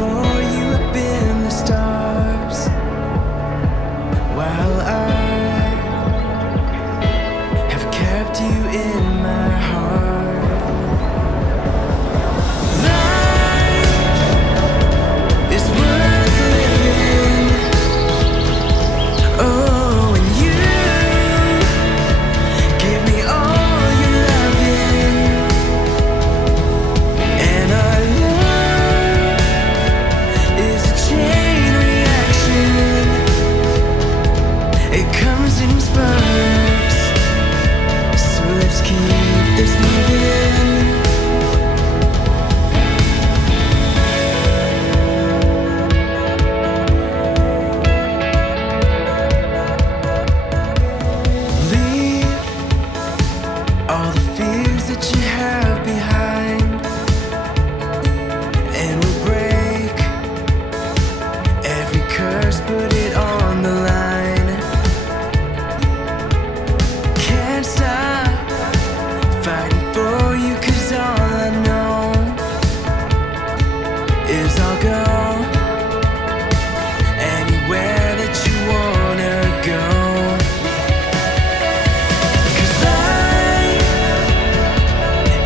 for you up in the stars, while I have kept you in my heart. Life is worth living. Oh, and you give me all your loving, and our love is a chain reaction. It comes in spurts, so let's keep this moving. Leave all the fears that you have behind, and we'll break every curse, put it on the line. Can't stop fighting for you, 'cause all I know is I'll go anywhere that you wanna go. 'Cause life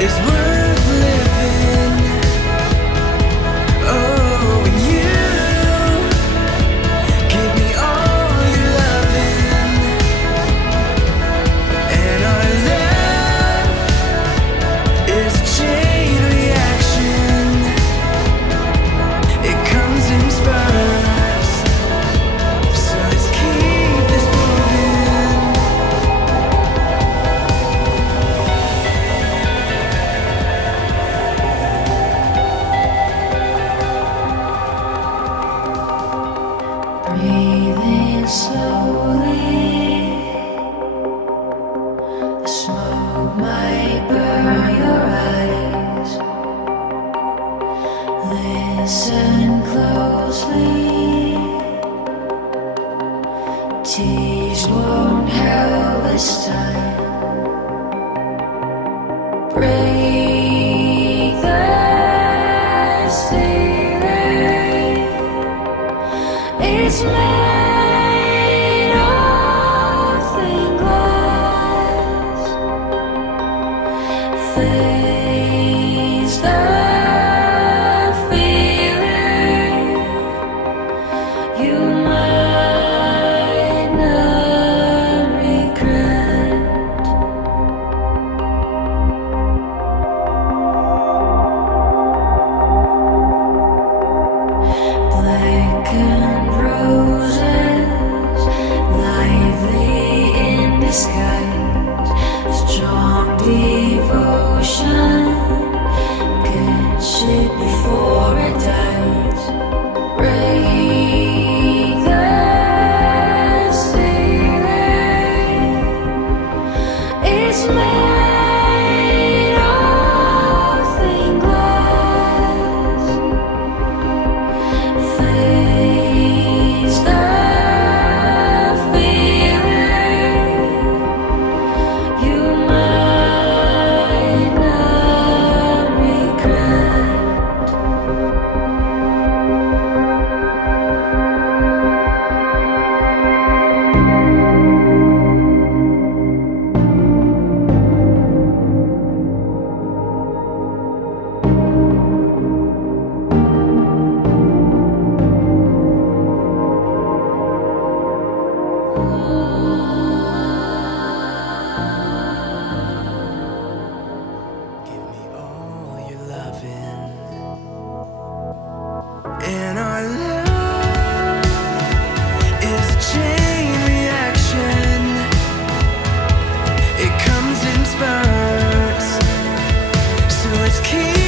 is worth living. Oh, and you give me all your loving, and our love is a chain reaction. It comes in spurts, so let's keep this moving. Breathing slowly, the smoke might burn your eyes. Listen closely, tears won't help this time. Break the ceiling. It's made of thin glass. Face the feeling. You might not regret. Blackened roses, lively in disguise. Strong devotion, good shit before it dies. Break the ceiling. It's made of thin glass. Face the feeling. You might not regret. Give me all your loving, and our love is a chain reaction. It comes in spurts, so let's keep